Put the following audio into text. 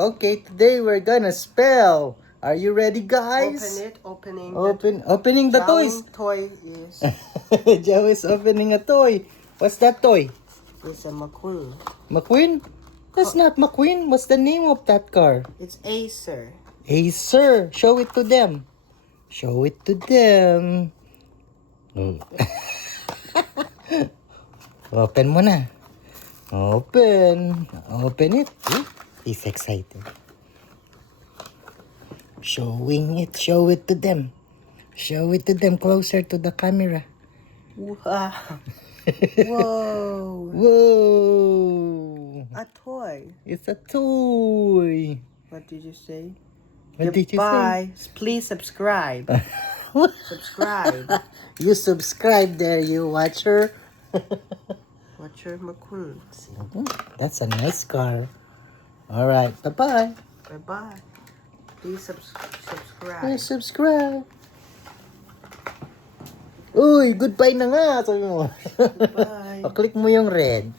Okay, today we're gonna spell. Are you ready, guys? Opening the toys. Toy is Joe is opening a toy. What's that toy? it's a McQueen. McQueen? That's not McQueen. What's the name of that car? It's Acer. Acer. Show it to them. Show it to them. Open mo na. Open. Open it. He's excited. Showing it. Show it to them. Show it to them closer to the camera. Wow. Whoa. Whoa. A toy. It's a toy. What did you say? What did you Goodbye. Please subscribe. say? Subscribe. You subscribe there, you watcher. What's your McQueen? That's a nice car. Alright, bye-bye. Bye-bye. Please subscribe. Please subscribe. Uy, goodbye na nga. Sabi mo. Goodbye. O, click mo yung red.